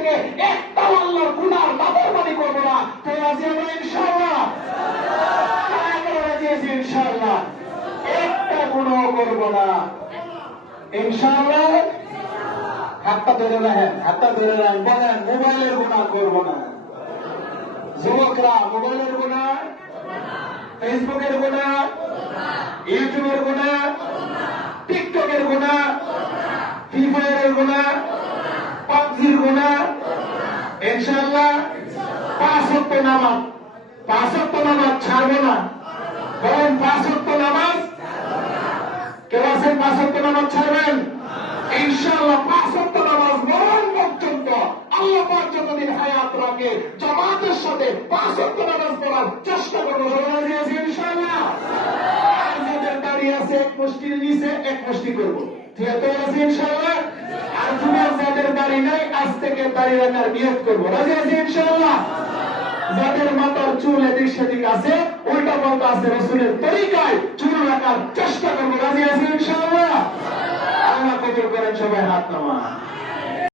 থেকে একটা আল্লাহর গুনার নাফরমানি করব না। তো রাজি আমরা ইনশাআল্লাহ? রাজি আছি ইনশাআল্লাহ? একটা গুনাহ করব না ইনশাআল্লাহ। হাতটা ধরে রাখেন, হাতটা ধরে রাখেন, বলেন মোবাইলের গুনাহ করব না। যুবকরা মোবাইলের গুনাহ, ফেসবুকের গুনাহ, ইউটিউবের গুনাহ, টিকটকের গুনাহ, ফ্রি ফায়ারের গুনাহ, পাবজির গুনাহ ইনশাআল্লাহ। 5 ওয়াক্ত নামাজ, 5 ওয়াক্ত নামাজ ছাড়বো না। বলেন 5 ওয়াক্ত নামাজ। কেউ আছেন 5 ওয়াক্ত নামাজ ছাড়বেন? ইনশাআল্লাহ 5 ওয়াক্ত নামাজ মরণ পর্যন্ত আল্লাহ পাক যতদিন হায়াত রাখে জামাতের সাথে 5 ওয়াক্ত নামাজ পড়ার চেষ্টা করবো। ইনশাআল্লাহ। আর যাদের দাঁড়িয়ে আছে এক মুষ্টির নিচে এক মুষ্টি করবো, ঠিক আছে ইনশাআল্লাহ। আর যুবক যাদের দাড়ি নাই আজ থেকে দাড়ি রাখার নিয়ত করবো, রাজি আছি ইনশাআল্লাহ। যাদের মাথার চুল এদিক সেদিক আছে, উল্টা পাল্টা আছে, রাসূলের তরিকায় চুল রাখার চেষ্টা করবো, রাজি আছি ইনশাআল্লাহ। আল্লাহ কবুল করেন, সবাই হাত নামান।